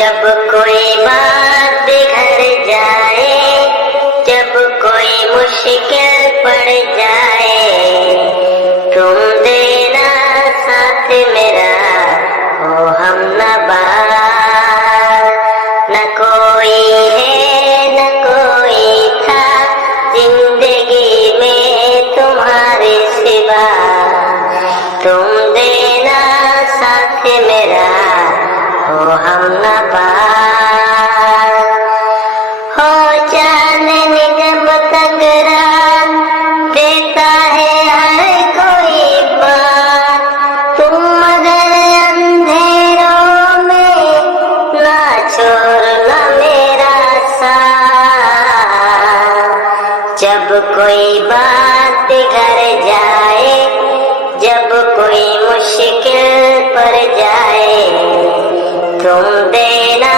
जब कोई बात बिगड़ जाए, जब कोई मुश्किल पड़ जाए, तुम देना साथ मेरा हो हमनवार। न कोई है न कोई था जिंदगी में तुम्हारे सिवा, तुम देना साथ मेरा हो हमनवार। हो चांदनी जब तकरार देता है हर कोई बात, तुम मगर अंधेरों में ना छोड़ना मेरा साथ। जब कोई बात बिगड़ जाए, जब कोई मुश्किल पड़ जाए, तुम देना